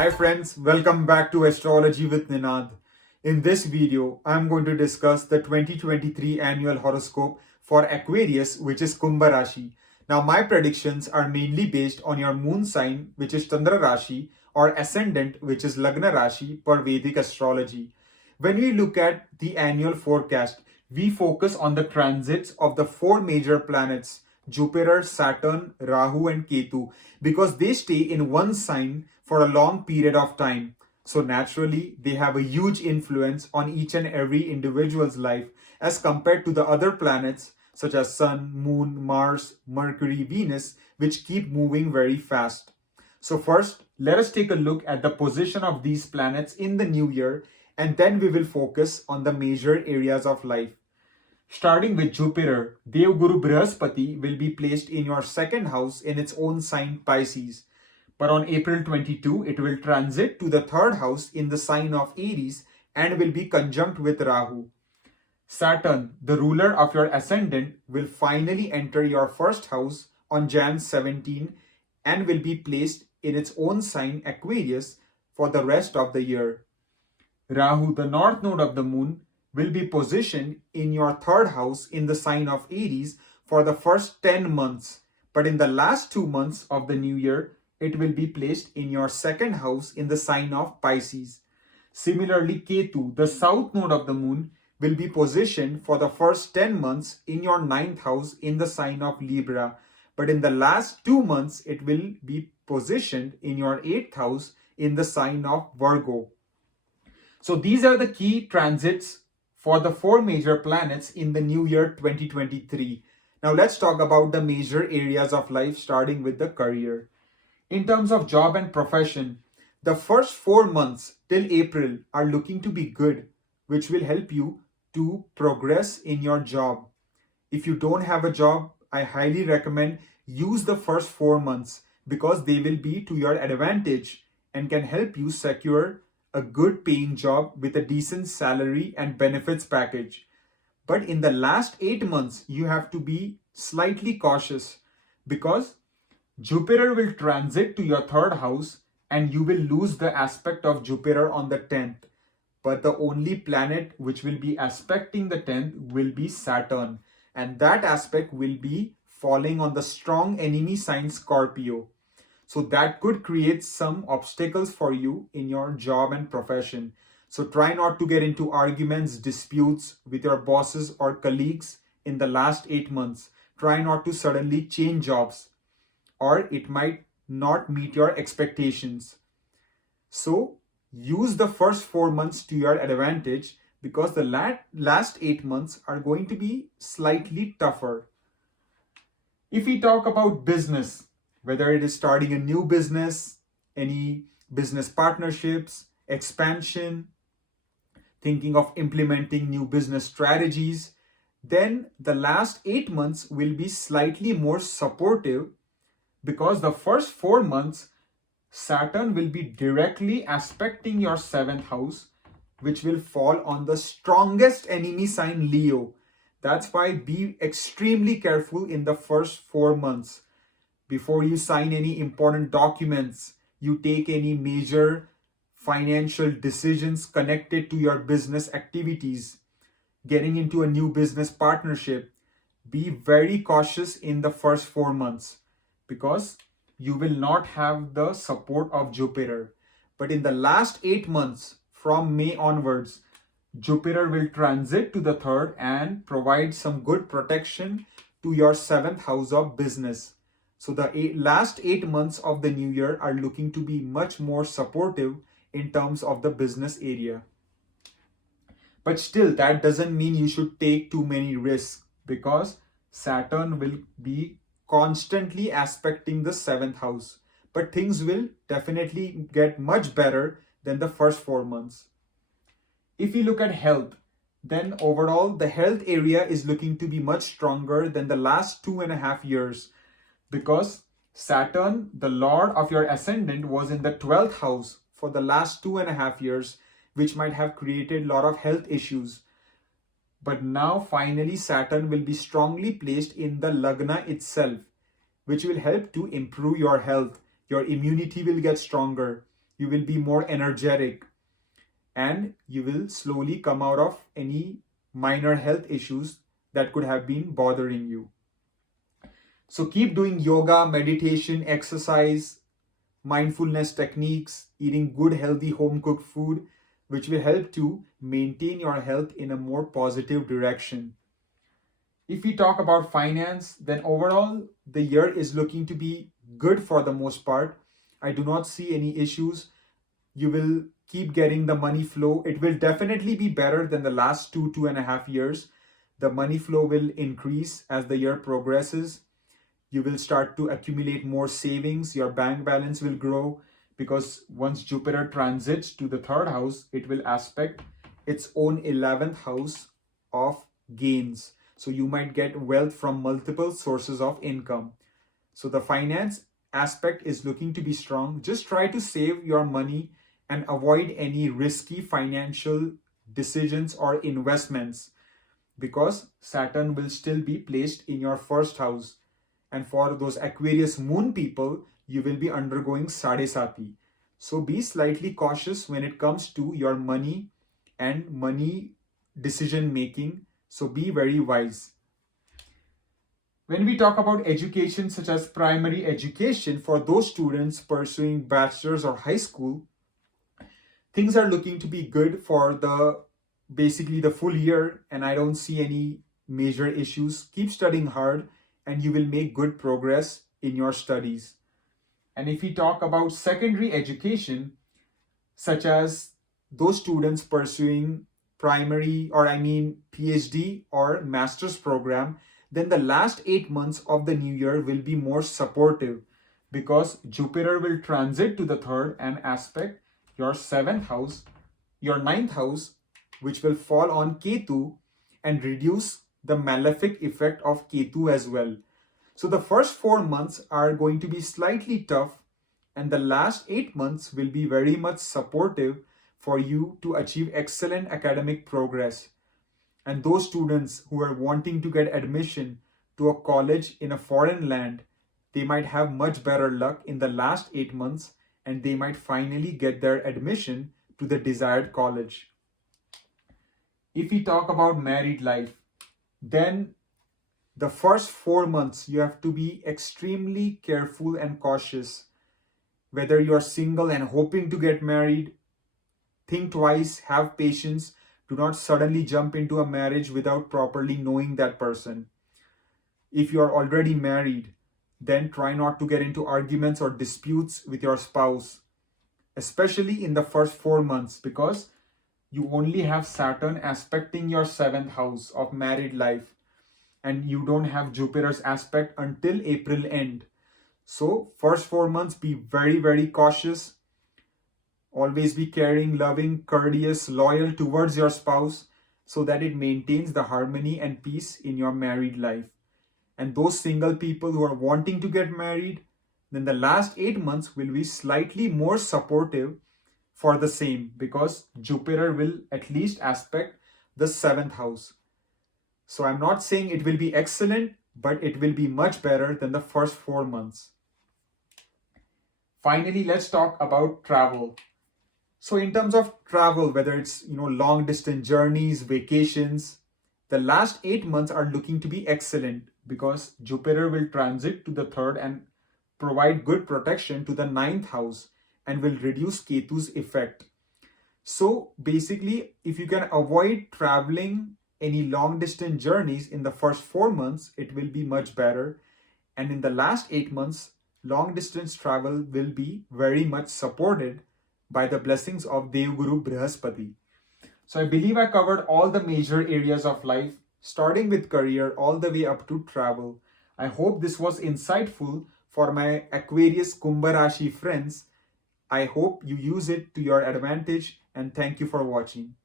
Hi friends, welcome back to Astrology with Ninad. In this video, I'm going to discuss the 2023 annual horoscope for Aquarius, which is Kumbha Rashi. Now, my predictions are mainly based on your moon sign, which is Chandra Rashi, or Ascendant, which is Lagna Rashi per Vedic astrology. When we look at the annual forecast, we focus on the transits of the four major planets, Jupiter, Saturn, Rahu, and Ketu, because they stay in one sign for a long period of time. So naturally, they have a huge influence on each and every individual's life as compared to the other planets such as Sun, Moon, Mars, Mercury, Venus, which keep moving very fast. So first, let us take a look at the position of these planets in the new year, and then we will focus on the major areas of life. Starting with Jupiter, Devguru Brihaspati will be placed in your second house in its own sign Pisces. But on April 22, it will transit to the third house in the sign of Aries and will be conjunct with Rahu. Saturn, the ruler of your ascendant, will finally enter your first house on Jan 17 and will be placed in its own sign Aquarius for the rest of the year. Rahu, the north node of the moon, will be positioned in your third house in the sign of Aries for the first 10 months. But in the last 2 months of the new year, it will be placed in your second house in the sign of Pisces. Similarly, Ketu, the south node of the moon, will be positioned for the first 10 months in your ninth house in the sign of Libra. But in the last 2 months, it will be positioned in your eighth house in the sign of Virgo. So these are the key transits for the four major planets in the new year 2023. Now let's talk about the major areas of life, starting with the career. In terms of job and profession, the first 4 months till April are looking to be good, which will help you to progress in your job. If you don't have a job, I highly recommend use the first 4 months because they will be to your advantage and can help you secure a good paying job with a decent salary and benefits package. But in the last 8 months, you have to be slightly cautious because Jupiter will transit to your third house and you will lose the aspect of Jupiter on the 10th. But the only planet which will be aspecting the 10th will be Saturn. And that aspect will be falling on the strong enemy sign Scorpio. So that could create some obstacles for you in your job and profession. So try not to get into arguments, disputes with your bosses or colleagues in the last 8 months. Try not to suddenly change jobs, or it might not meet your expectations. So use the first 4 months to your advantage because the last 8 months are going to be slightly tougher. If we talk about business, whether it is starting a new business, any business partnerships, expansion, thinking of implementing new business strategies, then the last 8 months will be slightly more supportive because the first 4 months, Saturn will be directly aspecting your 7th house, which will fall on the strongest enemy sign Leo. That's why be extremely careful in the first 4 months. Before you sign any important documents, you take any major financial decisions connected to your business activities, getting into a new business partnership, be very cautious in the first 4 months because you will not have the support of Jupiter. But in the last 8 months, from May onwards, Jupiter will transit to the third and provide some good protection to your 7th house of business. So the last 8 months of the new year are looking to be much more supportive in terms of the business area. But still, that doesn't mean you should take too many risks because Saturn will be constantly aspecting the 7th house. But things will definitely get much better than the first 4 months. If we look at health, then overall the health area is looking to be much stronger than the last 2.5 years. Because Saturn, the lord of your ascendant, was in the 12th house for the last 2.5 years, which might have created a lot of health issues. But now finally Saturn will be strongly placed in the Lagna itself, which will help to improve your health. Your immunity will get stronger. you will be more energetic, and you will slowly come out of any minor health issues that could have been bothering you. So keep doing yoga, meditation, exercise, mindfulness techniques, eating good, healthy, home cooked food, which will help to maintain your health in a more positive direction. If we talk about finance, then overall, the year is looking to be good for the most part. I do not see any issues. You will keep getting the money flow. It will definitely be better than the last 2.5 years. The money flow will increase as the year progresses. You will start to accumulate more savings. Your bank balance will grow because once Jupiter transits to the third house, it will aspect its own 11th house of gains. So you might get wealth from multiple sources of income. So the finance aspect is looking to be strong. Just try to save your money and avoid any risky financial decisions or investments, because Saturn will still be placed in your first house. And for those Aquarius Moon people, you will be undergoing Sadesati. So be slightly cautious when it comes to your money and money decision making. So be very wise. When we talk about education, such as primary education, for those students pursuing bachelor's or high school, things are looking to be good for basically the full year, and I don't see any major issues. Keep studying hard and you will make good progress in your studies. And if we talk about secondary education, such as those students pursuing PhD or master's program, then the last 8 months of the new year will be more supportive, because Jupiter will transit to the third and aspect your 7th house, your 9th house, which will fall on Ketu and reduce the malefic effect of Ketu as well. So the first 4 months are going to be slightly tough, and the last 8 months will be very much supportive for you to achieve excellent academic progress. And those students who are wanting to get admission to a college in a foreign land, they might have much better luck in the last 8 months, and they might finally get their admission to the desired college. If we talk about married life, then the first 4 months you have to be extremely careful and cautious. Whether you're single and hoping to get married, think twice, have patience. Do not suddenly jump into a marriage without properly knowing that person. If you are already married, then try not to get into arguments or disputes with your spouse, especially in the first 4 months, because you only have Saturn aspecting your 7th house of married life, and you don't have Jupiter's aspect until April end. So first 4 months, be very, very cautious. Always be caring, loving, courteous, loyal towards your spouse, so that it maintains the harmony and peace in your married life. And those single people who are wanting to get married, then the last 8 months will be slightly more supportive for the same, because Jupiter will at least aspect the 7th house. So I'm not saying it will be excellent, but it will be much better than the first 4 months. Finally, let's talk about travel. So in terms of travel, whether it's long distance journeys, vacations, the last 8 months are looking to be excellent, because Jupiter will transit to the third and provide good protection to the 9th house and will reduce Ketu's effect. So basically, if you can avoid traveling any long distance journeys in the first 4 months, it will be much better. And in the last 8 months, long distance travel will be very much supported by the blessings of Devguru Brihaspati. So I believe I covered all the major areas of life, starting with career all the way up to travel. I hope this was insightful for my Aquarius Kumbha Rashi friends. I hope you use it to your advantage, and thank you for watching.